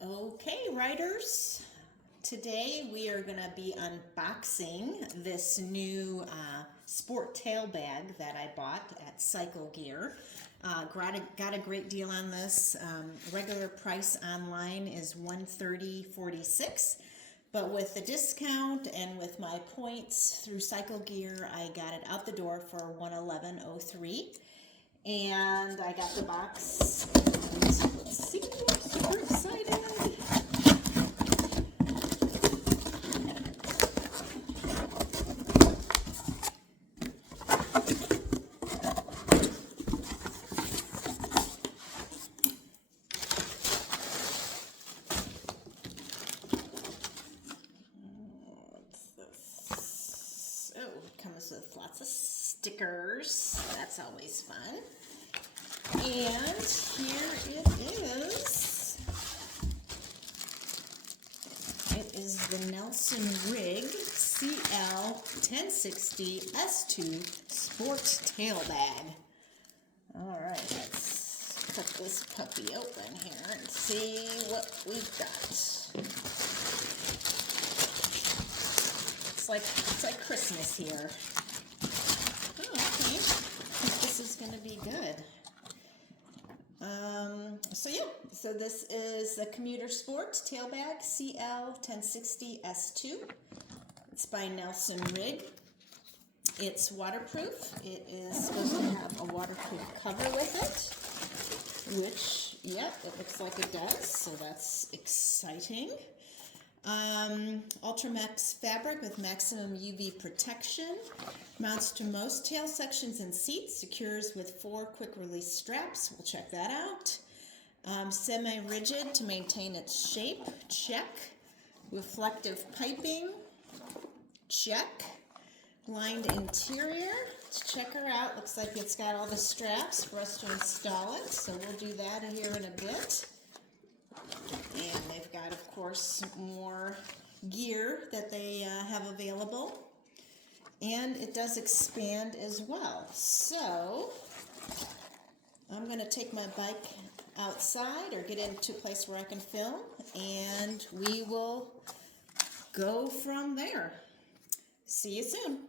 Okay, riders, today we are going to be unboxing this new sport tail bag that I bought at Cycle Gear. Got a great deal on this. Regular price online is $130.46, but with the discount and with my points through Cycle Gear, I got it out the door for $111.03. And I got the box. Let's see, I'm super excited. What's this? Oh, it comes with lots of stickers. That's always fun. And here it is. It is the Rigg CL-1060-S2 Sport Tail Bag. All right, let's cut this puppy open here and see what we've got. It's like Christmas here. Oh, okay. I think this is going to be good. So this is the Commuter Sport Tail Bag CL-1060-S2. It's by Rigg. It's waterproof. It is supposed to have a waterproof cover with it, which, yep, it looks like it does, so that's exciting. Ultramax fabric with maximum UV protection. Mounts to most tail sections and seats. Secures with 4 quick-release straps. We'll check that out. Semi-rigid to maintain its shape. Check. Reflective piping. Check. Lined interior. Let's check her out. Looks like it's got all the straps for us to install it. So we'll do that here in a bit. And they've got, of course, more gear that they have available. And it does expand as well. So I'm going to take my bike outside or get into a place where I can film, and we will go from there. See you soon.